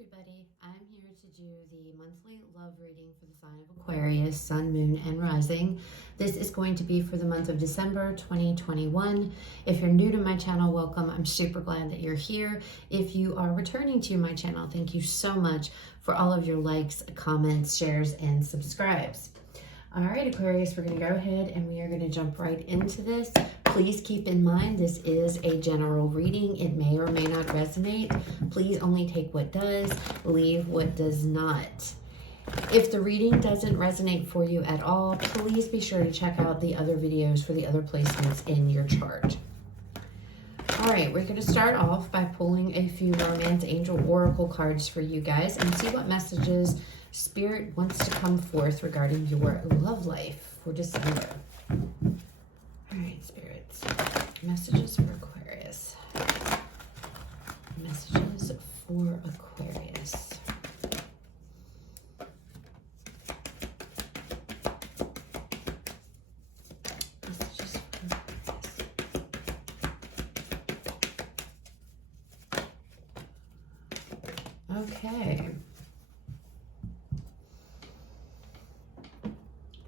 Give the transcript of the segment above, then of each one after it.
everybody, I'm here to do the monthly love reading for the sign of Aquarius, Sun, Moon, and Rising. This is going to be for the month of December 2021. If you're new to my channel, welcome. I'm super glad that you're here. If you are returning to my channel, thank you so much for all of your likes, comments, shares, and subscribes. All right, Aquarius, we're going to go ahead and we are going to jump right into this. Please keep in mind this is a general reading. It may or may not resonate. Please only take what does, leave what does not. If the reading doesn't resonate for you at all, please be sure to check out the other videos for the other placements in your chart. All right, we're going to start off by pulling a few Romance Angel Oracle cards for you guys and see what messages Spirit wants to come forth regarding your love life for December. All right, spirits. Messages for Aquarius. Messages for Aquarius. Messages for Aquarius. Okay.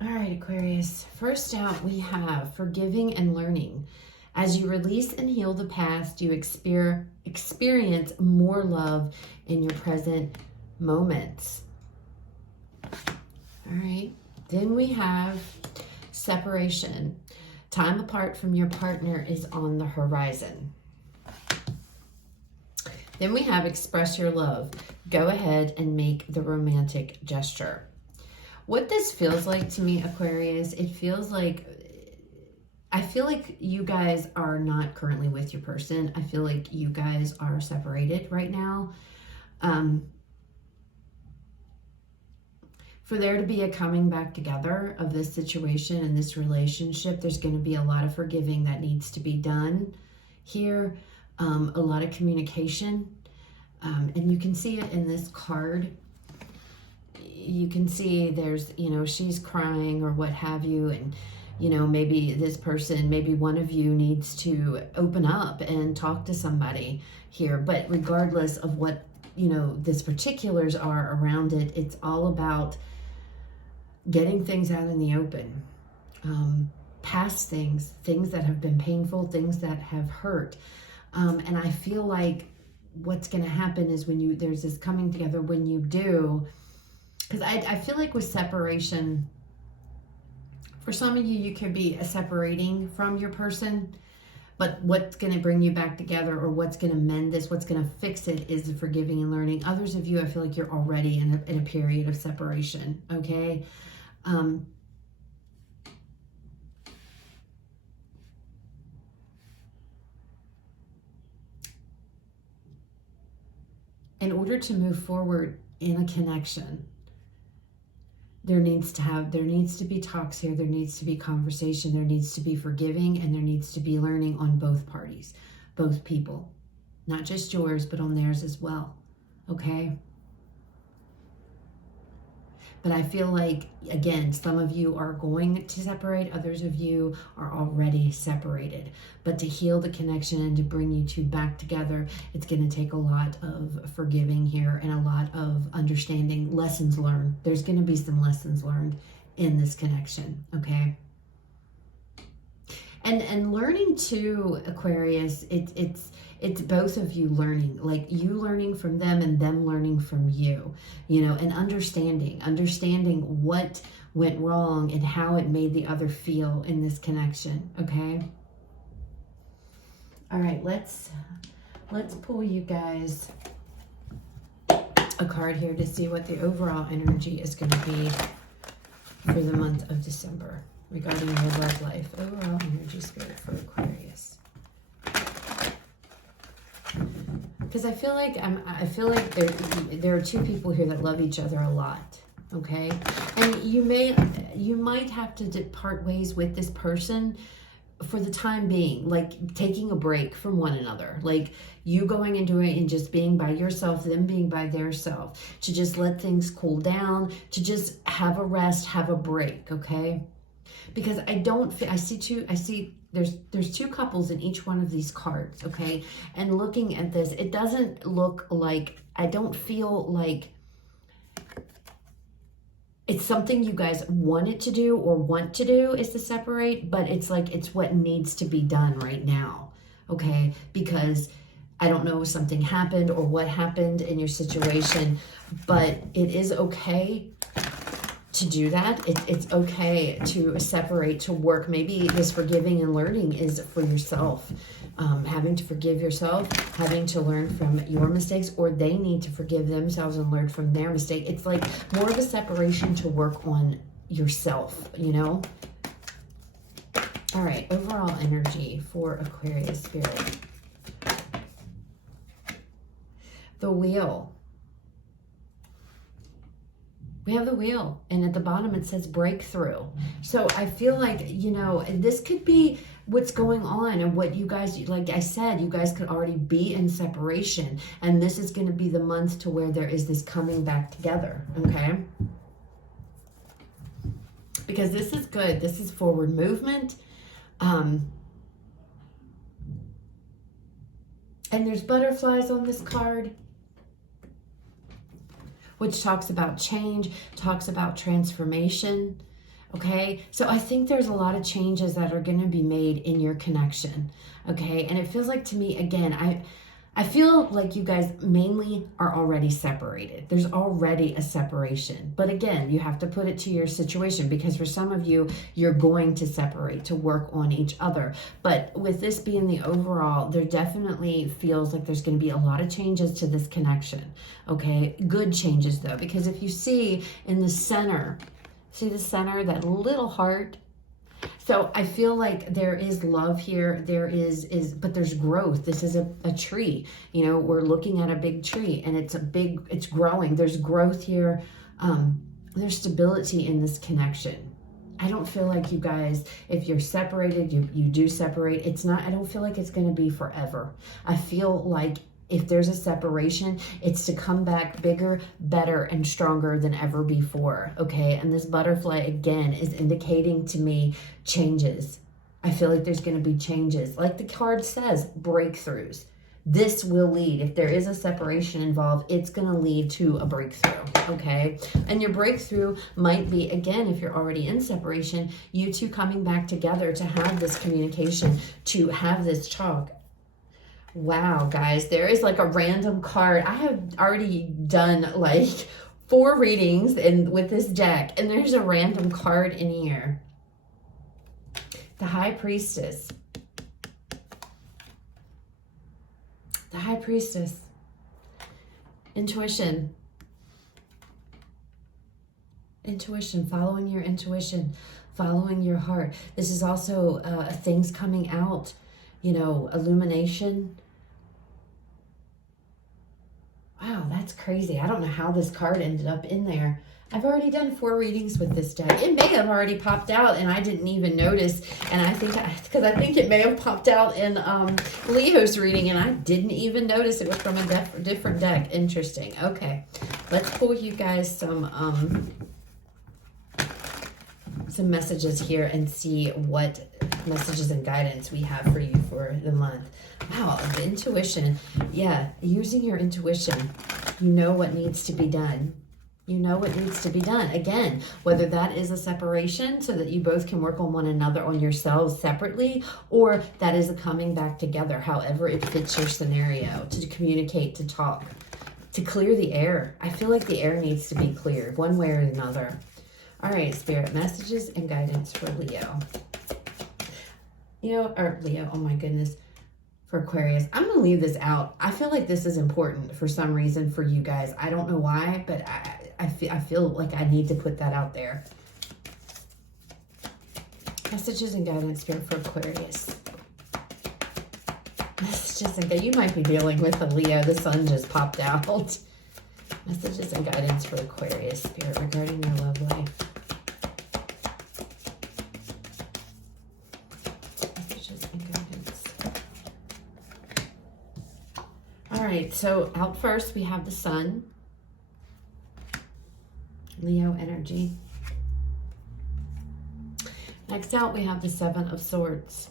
All right, Aquarius. First out, we have forgiving and learning. As you release and heal the past, you experience more love in your present moments. All right. Then we have separation. Time apart from your partner is on the horizon. Then we have express your love. Go ahead and make the romantic gesture. What this feels like to me, Aquarius, it feels like, I feel like you guys are not currently with your person. I feel like you guys are separated right now. For there to be a coming back together of this situation and this relationship, there's going to be a lot of forgiving that needs to be done here. A lot of communication. And you can see it in this card. You can see there's, she's crying or what have you. And, maybe this person, maybe one of you needs to open up and talk to somebody here. But regardless of what, this particulars are around it, it's all about getting things out in the open. Past things that have been painful, things that have hurt. And I feel like what's going to happen is when there's this coming together, when you do, because I feel like with separation, for some of you, you could be separating from your person, but what's going to bring you back together or what's going to mend this, what's going to fix it is the forgiving and learning. Others of you, I feel like you're already in a period of separation, okay? In order to move forward in a connection, there needs to be talks here. There needs to be conversation. There needs to be forgiving, and there needs to be learning on both parties, both people, not just yours, but on theirs as well. Okay. But I feel like, again, some of you are going to separate. Others of you are already separated. But to heal the connection and to bring you two back together, it's going to take a lot of forgiving here and a lot of understanding, lessons learned. There's going to be some lessons learned in this connection, okay? And learning too, Aquarius, it's both of you learning, like you learning from them and them learning from you, and understanding what went wrong and how it made the other feel in this connection, okay? All right, let's pull you guys a card here to see what the overall energy is going to be for the month of December regarding your love life. Overall energy, Spirit, for Aquarius. Because I feel like there are two people here that love each other a lot, okay? And you might have to part ways with this person for the time being, like taking a break from one another, like you going into it and just being by yourself, them being by their self, to just let things cool down, to just have a rest, have a break, okay? because I don't feel, I see there's two couples in each one of these cards, okay? And looking at this, it doesn't look like, I don't feel like it's something you guys wanted to do or want to do, is to separate, but it's like, it's what needs to be done right now, okay? Because I don't know if something happened or what happened in your situation, but it is okay to do that. It's okay to separate, to work. Maybe this forgiving and learning is for yourself. Having to forgive yourself, having to learn from your mistakes, or they need to forgive themselves and learn from their mistake. It's like more of a separation to work on yourself, you know? All right, overall energy for Aquarius spirit. The wheel. We have the wheel, and at the bottom it says breakthrough. So I feel like, you know, this could be what's going on, and what you guys, like I said, you guys could already be in separation, and this is going to be the month to where there is this coming back together, okay? Because this is good. This is forward movement. And there's butterflies on this card, which talks about change, talks about transformation, okay? So I think there's a lot of changes that are gonna be made in your connection, okay? And it feels like, to me, again, I feel like you guys mainly are already separated. There's already a separation. But again, you have to put it to your situation, because for some of you, you're going to separate to work on each other. But with this being the overall, there definitely feels like there's going to be a lot of changes to this connection, okay? Good changes, though, because if you see in the center, see the center, that little heart? So I feel like there is love here. There is, but there's growth. This is a tree. You know, we're looking at a big tree, and it's growing. There's growth here. There's stability in this connection. I don't feel like you guys, if you're separated, you do separate. It's not, I don't feel like it's going to be forever. I feel like if there's a separation, it's to come back bigger, better, and stronger than ever before, okay? And this butterfly, again, is indicating to me changes. I feel like there's going to be changes. Like the card says, breakthroughs. This will lead, if there is a separation involved, it's going to lead to a breakthrough, okay? And your breakthrough might be, again, if you're already in separation, you two coming back together to have this communication, to have this talk. Wow, guys, there is like a random card. I have already done like 4 readings with this deck, and there's a random card in here. The High Priestess. The High Priestess. Intuition. Intuition, following your intuition, following your heart. This is also things coming out, you know, illumination. Wow, that's crazy. I don't know how this card ended up in there. I've already done 4 readings with this deck. It may have already popped out and I didn't even notice. And I think, because I think it may have popped out in Leo's reading and I didn't even notice it was from a different deck. Interesting. Okay, let's pull you guys some messages here and see what messages and guidance we have for you for the month. Wow, the intuition. Yeah, using your intuition. You know what needs to be done. You know what needs to be done. Again, whether that is a separation so that you both can work on one another, on yourselves separately, or that is a coming back together, however it fits your scenario, to communicate, to talk, to clear the air. I feel like the air needs to be cleared one way or another. All right, Spirit, messages and guidance for Leo. You know, or Leo, oh my goodness, for Aquarius. I'm going to leave this out. I feel like this is important for some reason for you guys. I don't know why, but I feel like I need to put that out there. Messages and guidance, Spirit, for Aquarius. Messages and guidance. You might be dealing with a Leo. The sun just popped out. Messages and guidance for Aquarius, Spirit, regarding your love life. Messages and guidance. All right, so out first we have the sun. Leo energy. Next out, we have the Seven of Swords.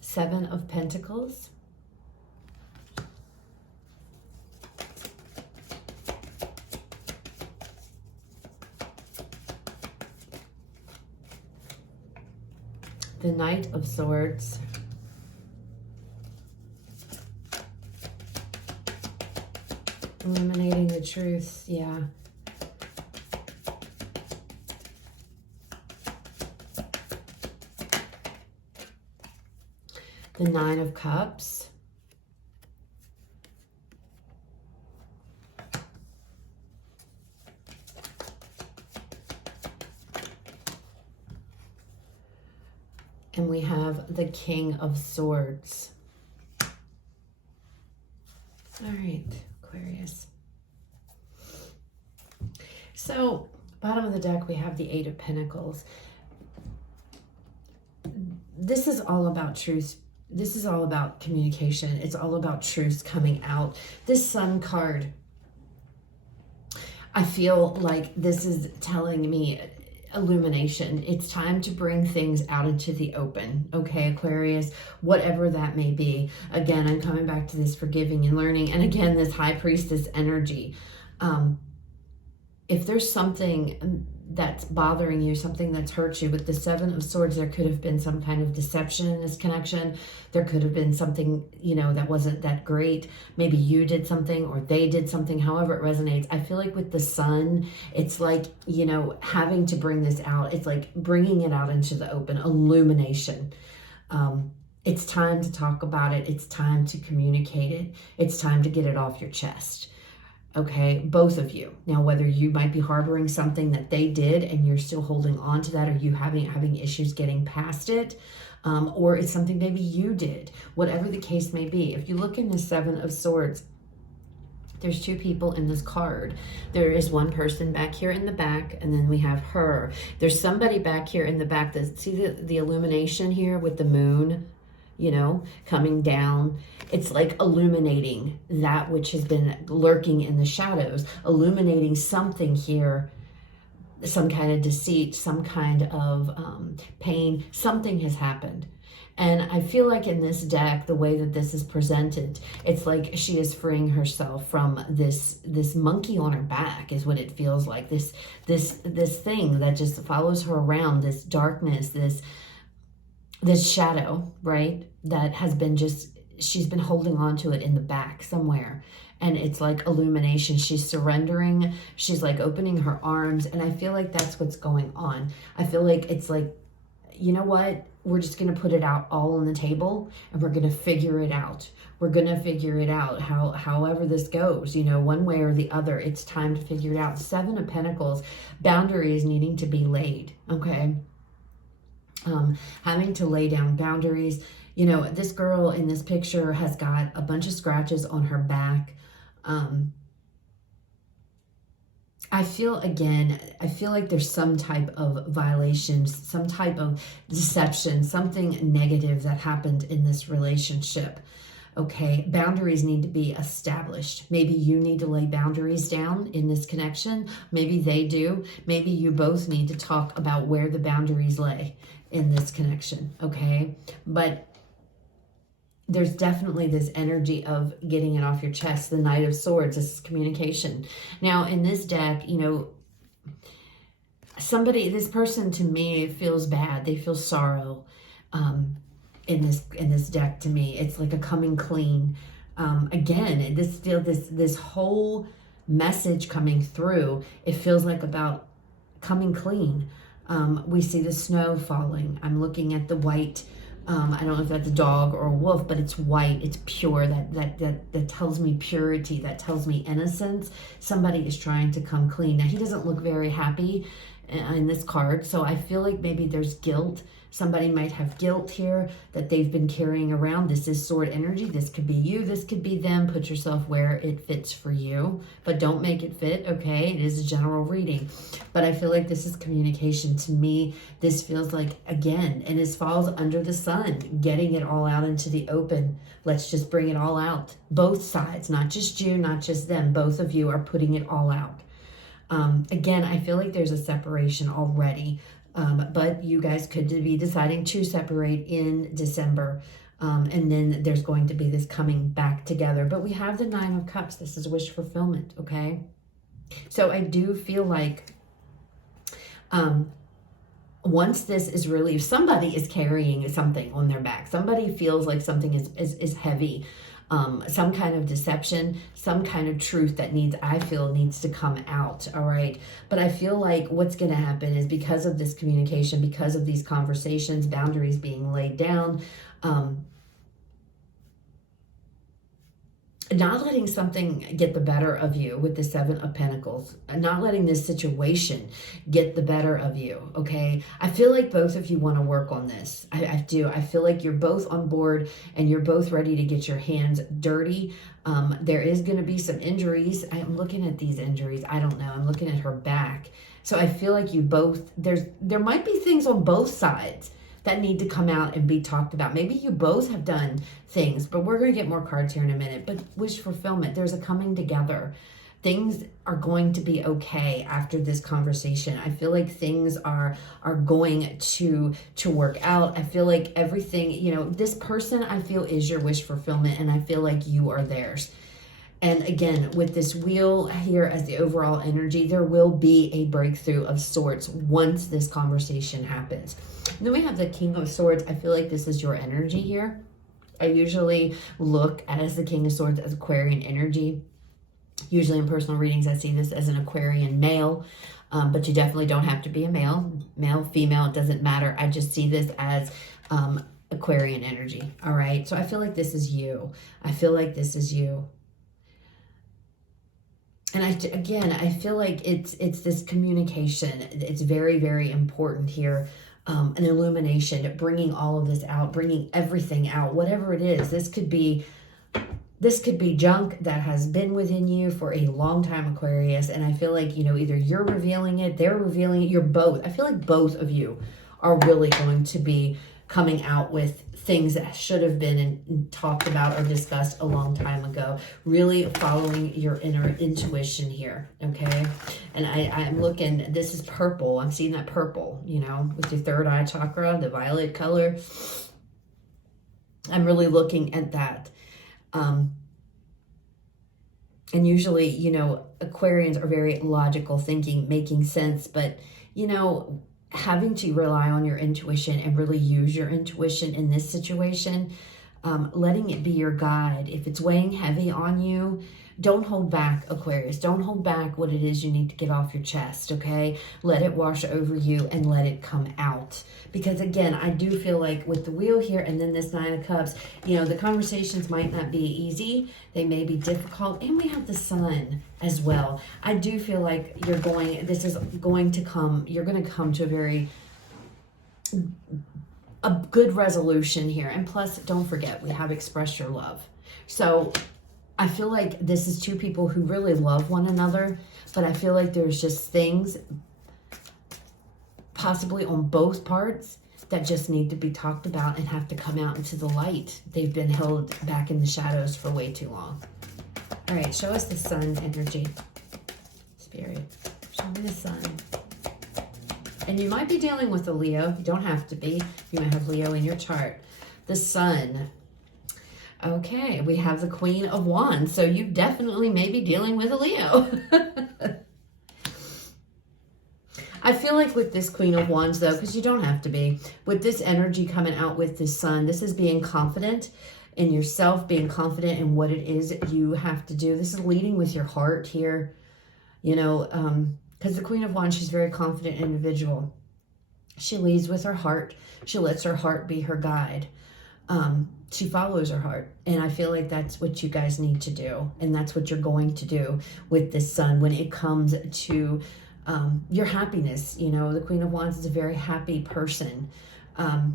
Seven of Pentacles. The Knight of Swords. Illuminating the truth, yeah. The Nine of Cups. And we have the King of Swords. All right, Aquarius. So, bottom of the deck, we have the Eight of Pentacles. This is all about truth. This is all about communication. It's all about truth coming out. This Sun card, I feel like this is telling me illumination. It's time to bring things out into the open. Okay, Aquarius, whatever that may be. Again, I'm coming back to this forgiving and learning. And again, this High Priestess energy. If there's something that's bothering you, something that's hurt you, with the Seven of Swords, there could have been some kind of deception in this connection. There could have been something, you know, that wasn't that great. Maybe you did something or they did something, however it resonates. I feel like with the Sun, it's like, you know, having to bring this out. It's like bringing it out into the open, illumination. It's time to talk about it. It's time to communicate it. It's time to get it off your chest. Okay, both of you. Now, whether you might be harboring something that they did and you're still holding on to that, or you having issues getting past it, or it's something maybe you did, whatever the case may be. If you look in the Seven of Swords, there's two people in this card. There is one person back here in the back, and then we have her. There's somebody back here in the back. See the illumination here with the moon, you know, coming down. It's like illuminating that which has been lurking in the shadows, illuminating something here, some kind of deceit, some kind of pain. Something has happened. And I feel like in this deck, the way that this is presented, it's like she is freeing herself from this monkey on her back, is what it feels like. This thing that just follows her around, this darkness, this shadow, right? That has been she's been holding on to it in the back somewhere. And it's like illumination. She's surrendering. She's like opening her arms. And I feel like that's what's going on. I feel like it's like, you know what? We're just going to put it out all on the table, and we're going to figure it out. We're going to figure it out however this goes, you know, one way or the other. It's time to figure it out. Seven of Pentacles, boundaries needing to be laid. Okay. Having to lay down boundaries. You know, this girl in this picture has got a bunch of scratches on her back. I feel like there's some type of violation, some type of deception, something negative that happened in this relationship. Okay, boundaries need to be established. Maybe you need to lay boundaries down in this connection. Maybe they do. Maybe you both need to talk about where the boundaries lay in this connection, okay? But there's definitely this energy of getting it off your chest. The Knight of Swords, this is communication. Now, in this deck, you know, this person to me feels bad. They feel sorrow in this deck to me. It's like a coming clean. Again, this whole message coming through, it feels like about coming clean. We see the snow falling. I'm looking at the white. I don't know if that's a dog or a wolf, but it's white. It's pure. That tells me purity. That tells me innocence. Somebody is trying to come clean. Now, he doesn't look very happy in this card, so I feel like maybe there's guilt. Somebody might have guilt here that they've been carrying around. This is sword energy. This could be you. This could be them. Put yourself where it fits for you, but don't make it fit, okay? It is a general reading, but I feel like this is communication. To me, this feels like, again, and this falls under the sun, getting it all out into the open. Let's just bring it all out. Both sides, not just you, not just them. Both of you are putting it all out. Again, I feel like there's a separation already, but you guys could be deciding to separate in December. And then there's going to be this coming back together. But we have the Nine of Cups. This is wish fulfillment, okay? So I do feel like once this is relieved, somebody is carrying something on their back. Somebody feels like something is heavy. Some kind of deception, some kind of truth that I feel needs to come out, all right? But I feel like what's going to happen is because of this communication, because of these conversations, boundaries being laid down, not letting something get the better of you with the Seven of Pentacles, not letting this situation get the better of you, okay? I feel like both of you want to work on this. I do. I feel like you're both on board and you're both ready to get your hands dirty. There is going to be some injuries. I'm looking at these injuries. I don't know. I'm looking at her back. So I feel like you both, there might be things on both sides that need to come out and be talked about. Maybe you both have done things, but we're going to get more cards here in a minute. But wish fulfillment, there's a coming together. Things are going to be okay after this conversation. I feel like things are going to work out. I feel like everything, you know, this person I feel is your wish fulfillment, and I feel like you are theirs. And again, with this wheel here as the overall energy, there will be a breakthrough of sorts once this conversation happens. And then we have the King of Swords. I feel like this is your energy here. I usually look at as the King of Swords as Aquarian energy. Usually in personal readings, I see this as an Aquarian male, but you definitely don't have to be a male. Male, female, it doesn't matter. I just see this as Aquarian energy, all right? So I feel like this is you. I feel like this is you. And I feel like it's this communication. It's very, very important here. An illumination, bringing all of this out, bringing everything out, whatever it is. This could be junk that has been within you for a long time, Aquarius. And I feel like, you know, either you're revealing it, they're revealing it, you're both. I feel like both of you are really going to be coming out with things that should have been talked about or discussed a long time ago. Really following your inner intuition here, okay? And I'm looking, this is purple. I'm seeing that purple, you know, with your third eye chakra, the violet color. I'm really looking at that. And usually, you know, Aquarians are very logical thinking, making sense, but, you know, having to rely on your intuition and really use your intuition in this situation, letting it be your guide. If it's weighing heavy on you, don't hold back, Aquarius. Don't hold back what it is you need to get off your chest, okay? Let it wash over you and let it come out. Because again, I do feel like with the wheel here and then this Nine of Cups, you know, the conversations might not be easy. They may be difficult. And we have the Sun as well. I do feel like you're going to come to a good resolution here. And plus, don't forget, we have express your love. So I feel like this is two people who really love one another, but I feel like there's just things possibly on both parts that just need to be talked about and have to come out into the light. They've been held back in the shadows for way too long. All right, show us the Sun energy. Spirit, show me the Sun. And you might be dealing with a Leo. You don't have to be. You might have Leo in your chart. The Sun. Okay, we have the Queen of Wands. So you definitely may be dealing with a Leo. I feel like with this Queen of Wands, though, because you don't have to be, with this energy coming out with this Sun, this is being confident in yourself, being confident in what it is you have to do. This is leading with your heart here, you know, because the Queen of Wands, she's a very confident individual. She leads with her heart. She lets her heart be her guide. She follows her heart. And I feel like that's what you guys need to do. And that's what you're going to do with this Sun when it comes to your happiness. You know, the Queen of Wands is a very happy person. And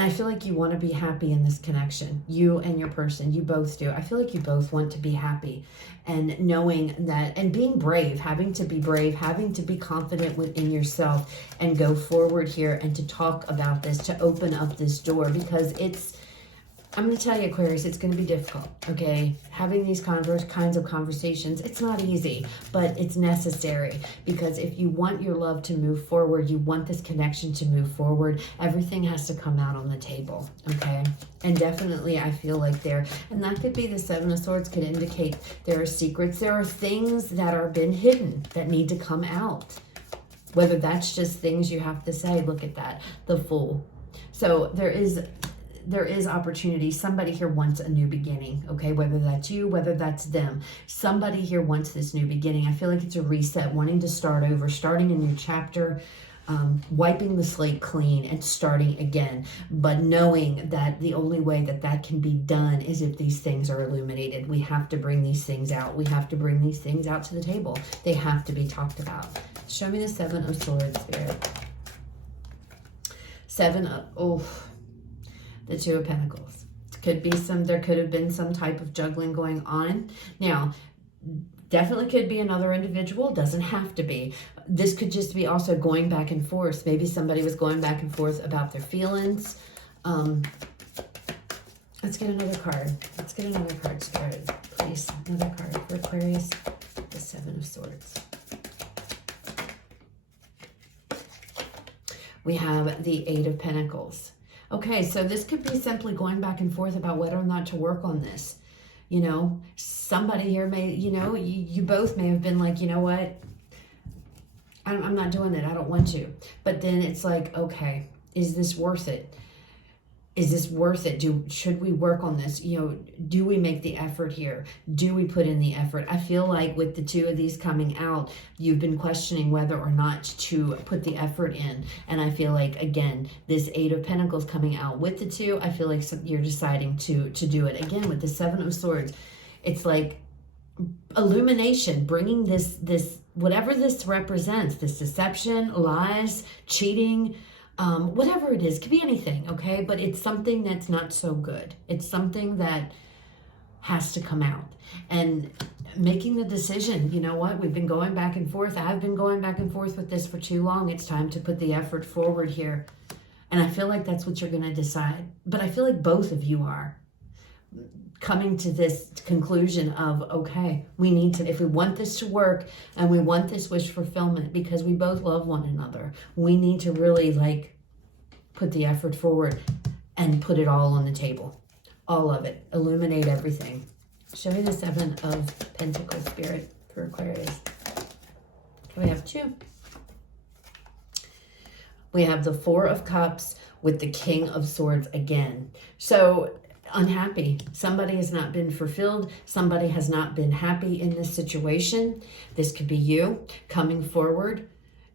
I feel like you want to be happy in this connection. You and your person, you both do. I feel like you both want to be happy. And knowing that, and being brave, having to be confident within yourself and go forward here and to talk about this, to open up this door, because I'm going to tell you, Aquarius, it's going to be difficult, okay? Having these kinds of conversations, it's not easy, but it's necessary, because if you want your love to move forward, you want this connection to move forward, everything has to come out on the table, okay? And definitely, I feel like and that could be the Seven of Swords, could indicate there are secrets, there are things that are been hidden that need to come out. Whether that's just things you have to say, look at that, the Fool. So there is opportunity. Somebody here wants a new beginning, okay? Whether that's you, whether that's them. Somebody here wants this new beginning. I feel like it's a reset, wanting to start over, starting a new chapter, wiping the slate clean and starting again. But knowing that the only way that that can be done is if these things are illuminated. We have to bring these things out. We have to bring these things out to the table. They have to be talked about. Show me the Seven of Swords, Spirit. The Two of Pentacles. There could have been some type of juggling going on. Now, definitely could be another individual, doesn't have to be. This could just be also going back and forth. Maybe somebody was going back and forth about their feelings. Let's get another card. Let's get another card, Spirit. Please, another card for Aquarius. The Seven of Swords. We have the Eight of Pentacles. Okay, so this could be simply going back and forth about whether or not to work on this. You know, somebody here may, you both may have been like, you know what? I'm not doing it. I don't want to. But then it's like, okay, is this worth it? Is this worth it? Should we work on this? Do we make the effort here? Do we put in the effort? I feel like with the two of these coming out, you've been questioning whether or not to put the effort in. And I feel like, again, this Eight of Pentacles coming out with the two, I feel like you're deciding to do it. Again, with the Seven of Swords, it's like illumination, bringing this whatever this represents, this deception, lies, cheating, whatever it is, could be anything, okay? But it's something that's not so good. It's something that has to come out. And making the decision, you know what? We've been going back and forth. I've been going back and forth with this for too long. It's time to put the effort forward here. And I feel like that's what you're going to decide. But I feel like both of you are coming to this conclusion of, okay, we need to, if we want this to work and we want this wish fulfillment, because we both love one another, we need to really put the effort forward and put it all on the table. All of it. Illuminate everything. Show me the Seven of Pentacles, Spirit, for Aquarius. We have two. We have the Four of Cups with the King of Swords again. So unhappy. Somebody has not been fulfilled. Somebody has not been happy in this situation. This could be you coming forward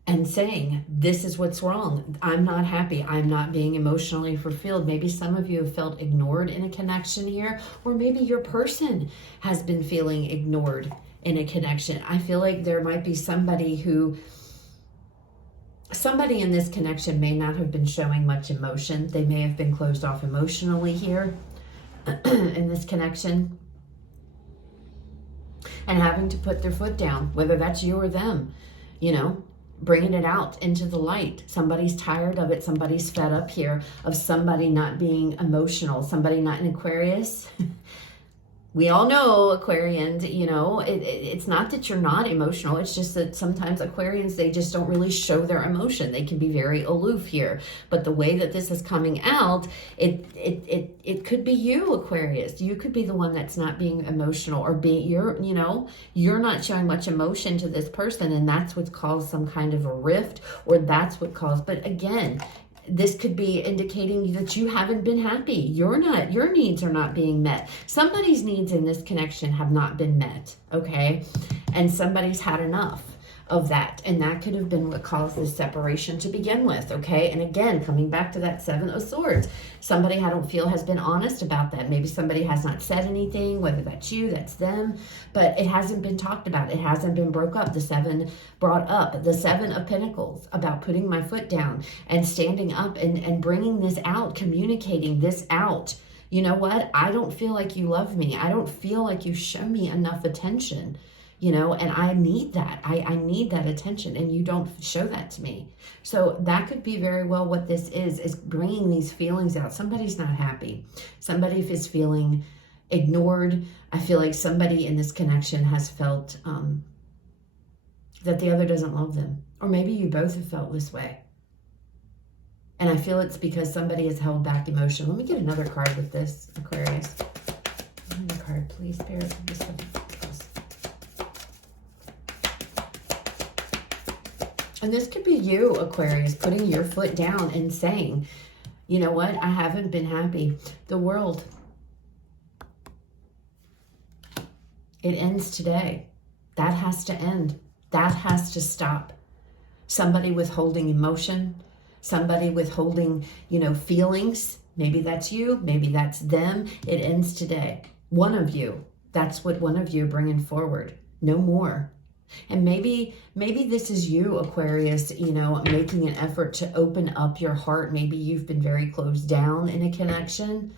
and saying, this is what's wrong. I'm not happy. I'm not being emotionally fulfilled. Maybe some of you have felt ignored in a connection here, or maybe your person has been feeling ignored in a connection. I feel like there might be somebody in this connection may not have been showing much emotion. They may have been closed off emotionally here in this connection, and having to put their foot down, whether that's you or them, bringing it out into the light. Somebody's tired of it. Somebody's fed up here of somebody not being emotional, somebody not in Aquarius. We all know Aquarians, it's not that you're not emotional. It's just that sometimes Aquarians, they just don't really show their emotion. They can be very aloof here. But the way that this is coming out, it could be you, Aquarius. You could be the one that's not being emotional, or you're not showing much emotion to this person, and that's what caused some kind of a rift, or that's what caused. But again, this could be indicating that you haven't been happy. Your needs are not being met. Somebody's needs in this connection have not been met, okay? And somebody's had enough of that. And that could have been what caused this separation to begin with, okay? And again, coming back to that Seven of Swords, somebody I don't feel has been honest about that. Maybe somebody has not said anything, whether that's you, that's them, but it hasn't been talked about. It hasn't been broke up. The Seven brought up the Seven of Pentacles about putting my foot down and standing up and bringing this out, communicating this out. You know what? I don't feel like you love me. I don't feel like you show me enough attention. you know, and I need that. I need that attention, and you don't show that to me. So that could be very well what this is bringing these feelings out. Somebody's not happy. Somebody is feeling ignored. I feel like somebody in this connection has felt that the other doesn't love them. Or maybe you both have felt this way. And I feel it's because somebody has held back emotion. Let me get another card with this, Aquarius. Another card, please, Spirit. This one. And this could be you, Aquarius, putting your foot down and saying, you know what? I haven't been happy. The world, it ends today. That has to end. That has to stop. Somebody withholding emotion, somebody withholding, you know, feelings. Maybe that's you. Maybe that's them. It ends today. One of you. That's what one of you bringing forward. No more. And maybe this is you, Aquarius, you know, making an effort to open up your heart. Maybe you've been very closed down in a connection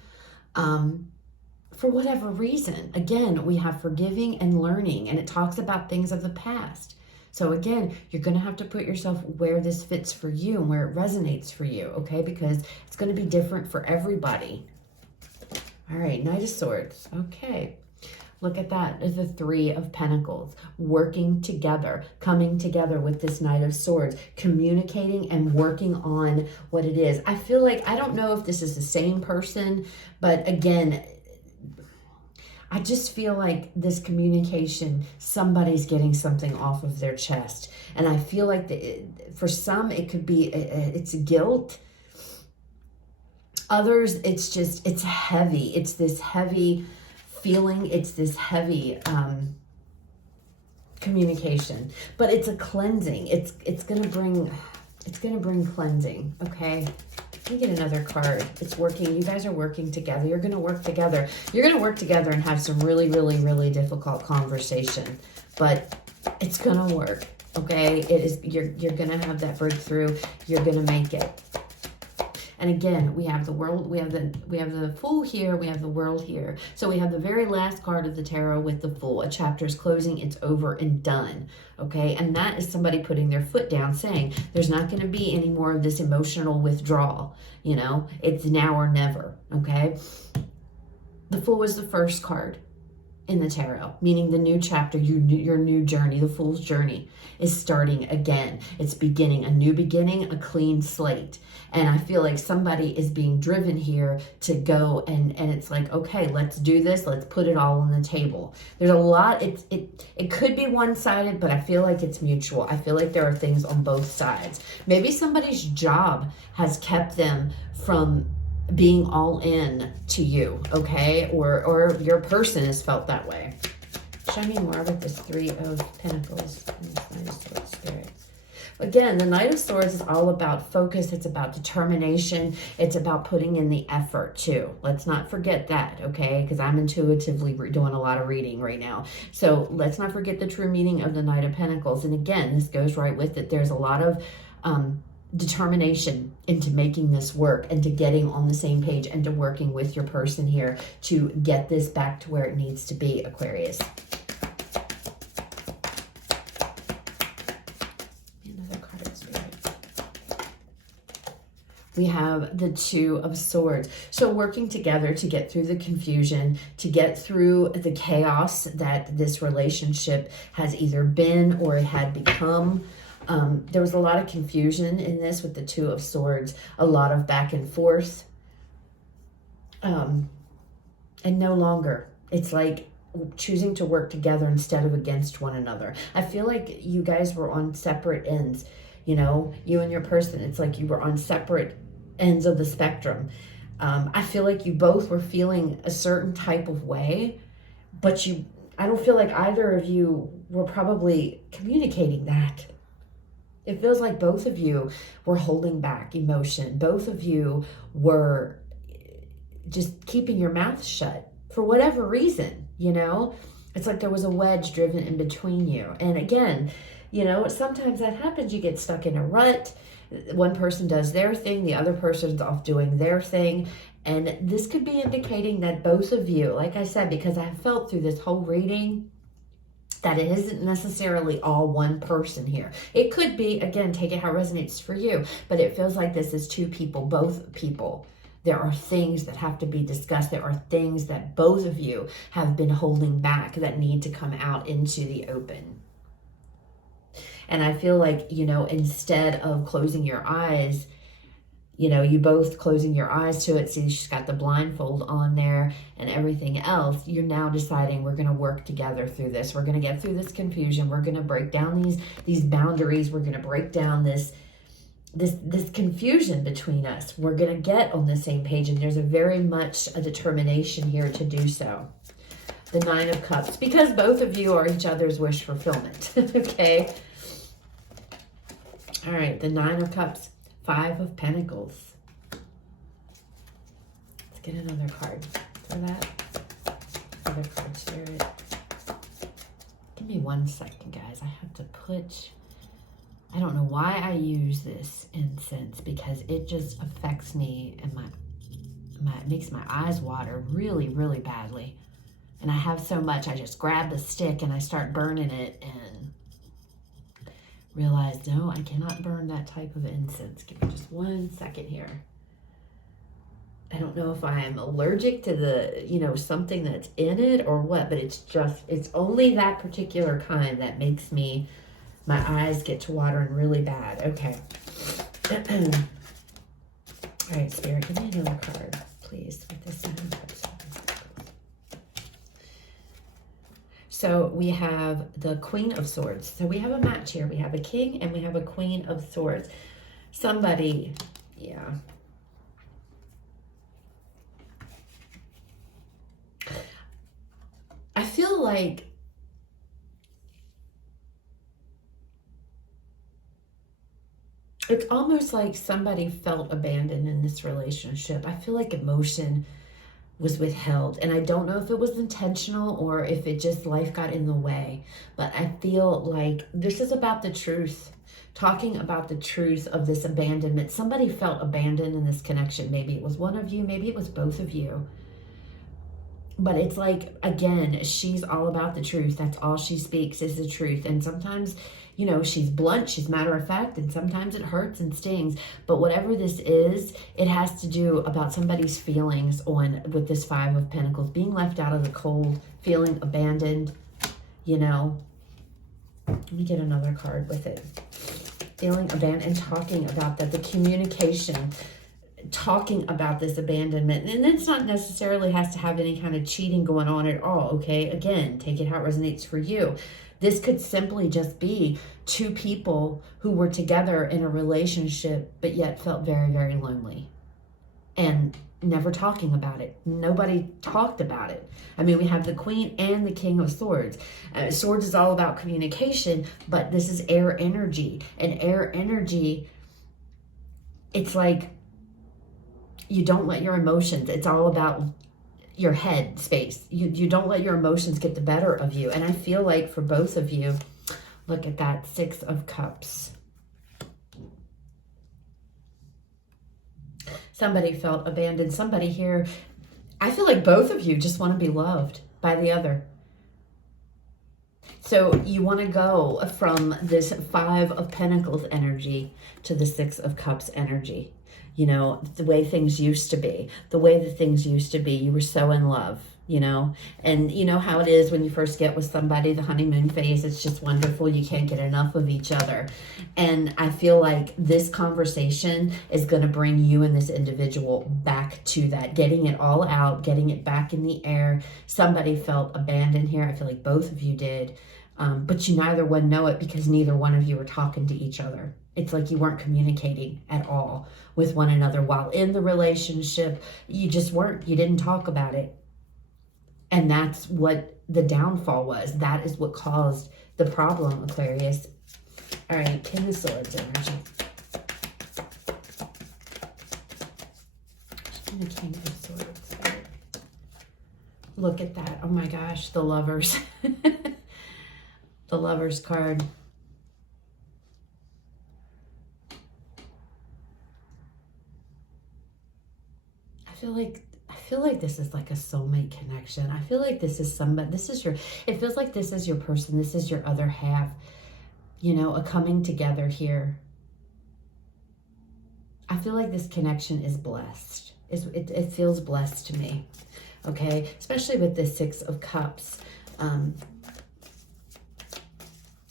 for whatever reason. Again, we have forgiving and learning, and it talks about things of the past. So again, you're going to have to put yourself where this fits for you and where it resonates for you, okay? Because it's going to be different for everybody. All right, Knight of Swords. Okay. Look at that, the Three of Pentacles, working together, coming together with this Knight of Swords, communicating and working on what it is. I feel like, I don't know if this is the same person, but again, I just feel like this communication, somebody's getting something off of their chest. And I feel like for some, it could be, it's guilt. Others, it's just, it's heavy. It's this heavy feeling. It's this heavy communication, but it's a cleansing. It's going to bring cleansing. Okay. Let me get another card. It's working. You guys are working together. You're going to work together. You're going to work together and have some really, really, really difficult conversation, but it's going to work. Okay. It is, you're going to have that breakthrough. You're going to make it. And again, we have the world, we have the Fool here, we have the World here. So we have the very last card of the tarot with the Fool. A chapter is closing, it's over and done. Okay, and that is somebody putting their foot down, saying there's not going to be any more of this emotional withdrawal. You know, it's now or never. Okay, the Fool is the first card in the tarot, meaning the new chapter, your new journey. The Fool's journey is starting again. It's beginning, a new beginning, a clean slate. And I feel like somebody is being driven here to go and it's like, okay, let's do this. Let's put it all on the table. There's a lot. It could be one-sided, but I feel like it's mutual. I feel like there are things on both sides. Maybe somebody's job has kept them from being all in to you, okay? Or your person has felt that way. Show me more with this Three of Pentacles and this Knight of Swords spirit. Again, the Knight of Swords is all about focus. It's about determination. It's about putting in the effort too. Let's not forget that, okay? Because I'm intuitively doing a lot of reading right now. So let's not forget the true meaning of the Knight of Pentacles. And again, this goes right with it. There's a lot of determination into making this work and to getting on the same page and to working with your person here to get this back to where it needs to be, Aquarius. We have the Two of Swords. So working together to get through the confusion, to get through the chaos that this relationship has either been or it had become. There was a lot of confusion in this with the Two of Swords, a lot of back and forth. And no longer. It's like choosing to work together instead of against one another. I feel like you guys were on separate ends. You know, you and your person, it's like you were on separate ends of the spectrum. I feel like you both were feeling a certain type of way, but I don't feel like either of you were probably communicating that. It feels like both of you were holding back emotion. Both of you were just keeping your mouth shut for whatever reason, you know? It's like there was a wedge driven in between you. And again, you know, sometimes that happens. You get stuck in a rut. One person does their thing, the other person's off doing their thing. And this could be indicating that both of you, like I said, because I have felt through this whole reading, that it isn't necessarily all one person here. It could be, again, take it how it resonates for you, but it feels like this is two people, both people. There are things that have to be discussed. There are things that both of you have been holding back that need to come out into the open. And I feel like, you know, instead of closing your eyes, you know, you both closing your eyes to it. See, she's got the blindfold on there and everything else. You're now deciding we're going to work together through this. We're going to get through this confusion. We're going to break down these boundaries. We're going to break down this confusion between us. We're going to get on the same page. And there's a very much a determination here to do so. The Nine of Cups, because both of you are each other's wish fulfillment. Okay. All right. The Nine of Cups. Five of Pentacles. Let's get another card for that. Other card, Spirit. Give me 1 second, guys. I have to put... I don't know why I use this incense, because it just affects me and it makes my eyes water really, really badly. And I have so much, I just grab the stick and I start burning it and realize, no, I cannot burn that type of incense. Give me just 1 second here. I don't know if I am allergic to the, you know, something that's in it or what, but it's only that particular kind that makes my eyes get to watering really bad. Okay. All right, Spirit, give me another card, please, with this Seven of Cups. So we have the Queen of Swords. So we have a match here. We have a King and we have a Queen of Swords. Somebody, yeah. I feel like it's almost like somebody felt abandoned in this relationship. I feel like emotion was withheld, and I don't know if it was intentional or if it just life got in the way, but I feel like this is about the truth, talking about the truth of this abandonment. Somebody felt abandoned in this connection. Maybe it was one of you, maybe it was both of you, but it's like, again, she's all about the truth. That's all she speaks is the truth. And sometimes, you know, she's blunt, she's matter of fact, and sometimes it hurts and stings. But whatever this is, it has to do about somebody's feelings with this Five of Pentacles, being left out of the cold, feeling abandoned, you know. Let me get another card with it. Feeling abandoned and talking about that, the communication, talking about this abandonment. And it's not necessarily has to have any kind of cheating going on at all, okay? Again, take it how it resonates for you. This could simply just be two people who were together in a relationship, but yet felt very, very lonely and never talking about it. Nobody talked about it. I mean, we have the Queen and the King of Swords. Swords is all about communication, but this is air energy. And air energy, it's like you don't let your emotions, it's all about your head space. You don't let your emotions get the better of you. And I feel like for both of you, look at that Six of Cups. Somebody felt abandoned. Somebody here, I feel like both of you just want to be loved by the other. So you want to go from this Five of Pentacles energy to the Six of Cups energy. You know, the way things used to be, the way that things used to be, you were so in love, you know, and you know how it is when you first get with somebody, the honeymoon phase, it's just wonderful. You can't get enough of each other. And I feel like this conversation is going to bring you and this individual back to that, getting it all out, getting it back in the air. Somebody felt abandoned here. I feel like both of you did, but you neither one know it because neither one of you were talking to each other. It's like you weren't communicating at all with one another while in the relationship. You just weren't. You didn't talk about it. And that's what the downfall was. That is what caused the problem, Aquarius. All right, King of Swords energy. The King of Swords. Look at that. Oh my gosh, the Lovers. The Lovers card. I feel like like this is like a soulmate connection. I feel like this is somebody, it feels like this is your person. This is your other half, you know, a coming together here. I feel like this connection is blessed. It feels blessed to me, okay? Especially with the Six of Cups.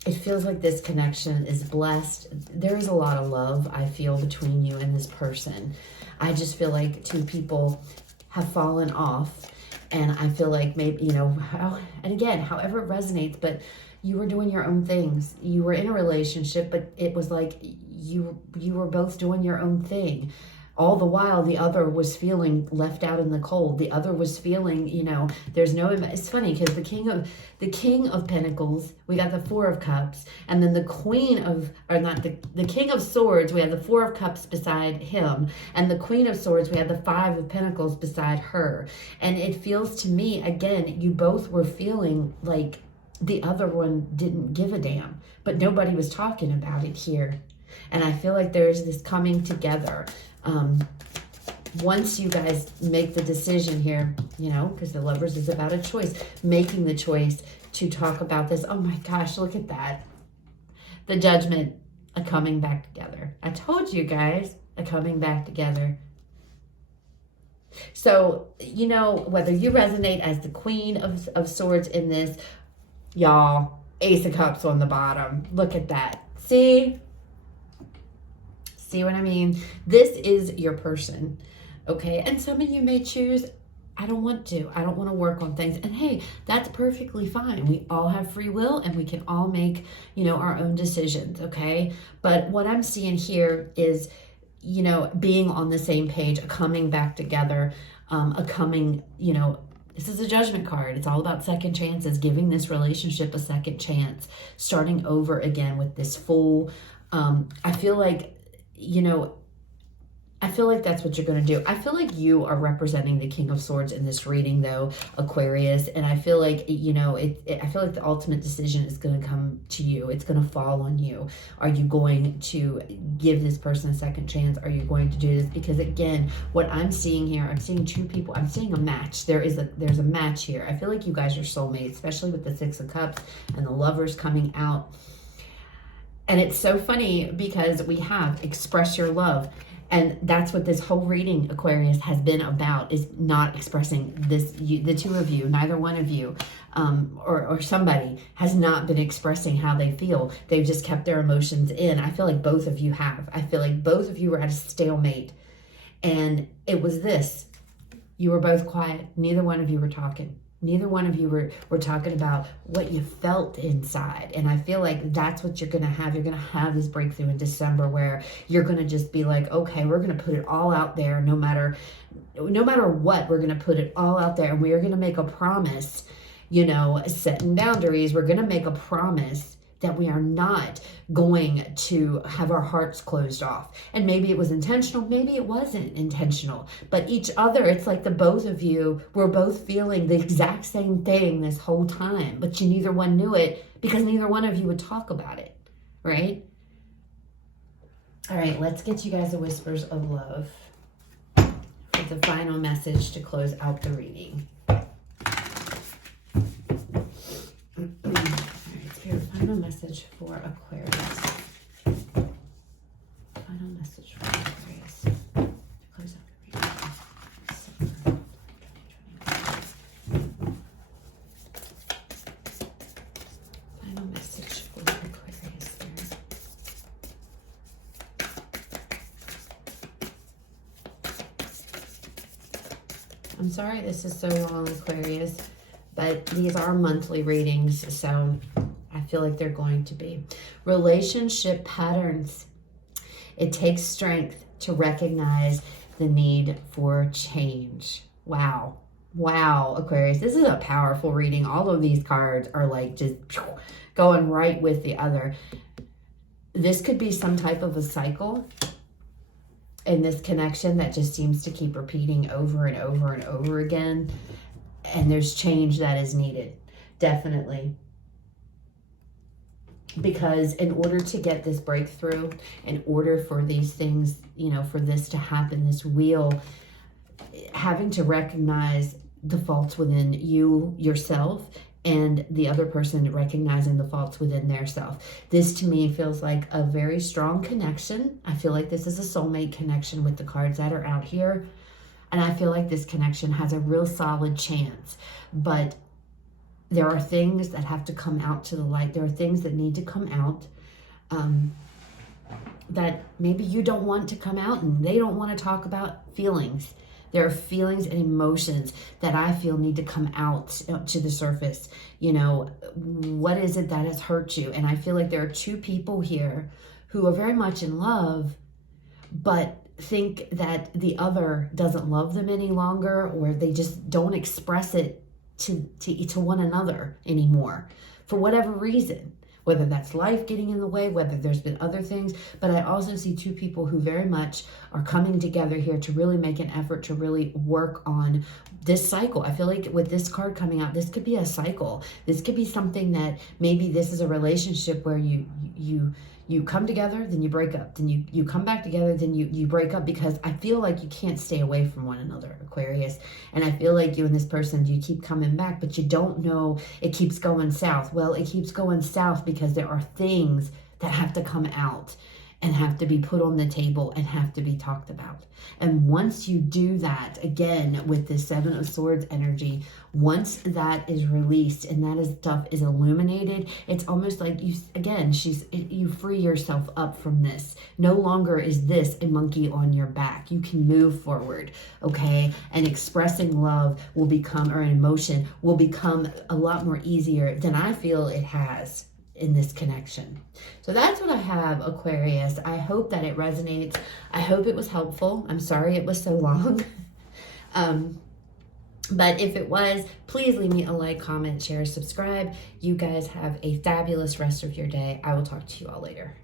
It feels like this connection is blessed. There is a lot of love I feel between you and this person. I just feel like two people have fallen off, and I feel like maybe, you know, and again, however it resonates, but you were doing your own things. You were in a relationship, but it was like you were both doing your own thing. All the while, the other was feeling left out in the cold. The other was feeling, you know, there's no, it's funny because the King of Pentacles, we got the Four of Cups, and then the Queen of, or not, the King of Swords, we had the Four of Cups beside him, and the Queen of Swords, we had the Five of Pentacles beside her. And it feels to me, again, you both were feeling like the other one didn't give a damn, but nobody was talking about it here. And I feel like there's this coming together. Once you guys make the decision here, you know, because the Lovers is about a choice, making the choice to talk about this. Oh my gosh, look at that. The Judgment, a coming back together. I told you guys, a coming back together. So, you know, whether you resonate as the Queen of Swords in this, y'all, Ace of Cups on the bottom. Look at that. See? See what I mean? This is your person, okay? And some of you may choose, I don't want to. I don't want to work on things. And hey, that's perfectly fine. We all have free will, and we can all make, you know, our own decisions, okay? But what I'm seeing here is, you know, being on the same page, a coming back together, a coming, you know, this is a Judgment card. It's all about second chances, giving this relationship a second chance, starting over again with this Fool. I feel like, you know, I feel like that's what you're going to do. I feel like you are representing the King of Swords in this reading, though, Aquarius. And I feel like, you know, I feel like the ultimate decision is going to come to you. It's going to fall on you. Are you going to give this person a second chance? Are you going to do this? Because again, what I'm seeing here, I'm seeing two people. I'm seeing a match. There's a match here. I feel like you guys are soulmates, especially with the Six of Cups and the Lovers coming out. And it's so funny because we have express your love. And that's what this whole reading, Aquarius, has been about, is not expressing this. The two of you, neither one of you, or somebody has not been expressing how they feel. They've just kept their emotions in. I feel like both of you have. I feel like both of you were at a stalemate. And it was this. You were both quiet. Neither one of you were talking. Neither one of you were talking about what you felt inside. And I feel like that's what you're going to have. You're going to have this breakthrough in December where you're going to just be like, okay, we're going to put it all out there. No matter what, we're going to put it all out there. And we are going to make a promise, you know, setting boundaries. We're going to make a promise that we are not going to have our hearts closed off. And maybe it was intentional, maybe it wasn't intentional. But each other, it's like the both of you were both feeling the exact same thing this whole time, but you neither one knew it because neither one of you would talk about it, right? All right, let's get you guys a Whispers of Love for the final message to close out the reading. Your final message for Aquarius. Final message for Aquarius. Close out the reading. Final message for Aquarius there. I'm sorry this is so long, Aquarius, but these are monthly readings, so I feel like they're going to be. Relationship patterns. It takes strength to recognize the need for change. Wow. Wow, Aquarius. This is a powerful reading. All of these cards are like just going right with the other. This could be some type of a cycle in this connection that just seems to keep repeating over and over and over again. And there's change that is needed. Definitely. Because in order to get this breakthrough, in order for these things, you know, for this to happen, this wheel having to recognize the faults within you, yourself, and the other person recognizing the faults within their self. This to me feels like a very strong connection. I feel like this is a soulmate connection with the cards that are out here. And I feel like this connection has a real solid chance. But there are things that have to come out to the light. There are things that need to come out that maybe you don't want to come out, and they don't want to talk about feelings. There are feelings and emotions that I feel need to come out to the surface. You know, what is it that has hurt you? And I feel like there are two people here who are very much in love, but think that the other doesn't love them any longer, or they just don't express it to one another anymore for whatever reason. Whether that's life getting in the way, whether there's been other things. But I also see two people who very much are coming together here to really make an effort to really work on this cycle. I feel like with this card coming out, this could be a cycle. This could be something that maybe this is a relationship where you come together, then you break up, then you come back together, then you break up, because I feel like you can't stay away from one another, Aquarius. And I feel like you and this person, you keep coming back, but you don't know, it keeps going south. Well, it keeps going south because there are things that have to come out and have to be put on the table and have to be talked about. And once you do that, again, with the Seven of Swords energy, once that is released and that stuff is illuminated, it's almost like you free yourself up from this. No longer is this a monkey on your back. You can move forward, okay? And expressing love will become, or an emotion will become, a lot more easier than I feel it has in this connection. So that's what I have, Aquarius. I hope that it resonates. I hope it was helpful. I'm sorry it was so long. But if it was, please leave me a like, comment, share, subscribe. You guys have a fabulous rest of your day. I will talk to you all later.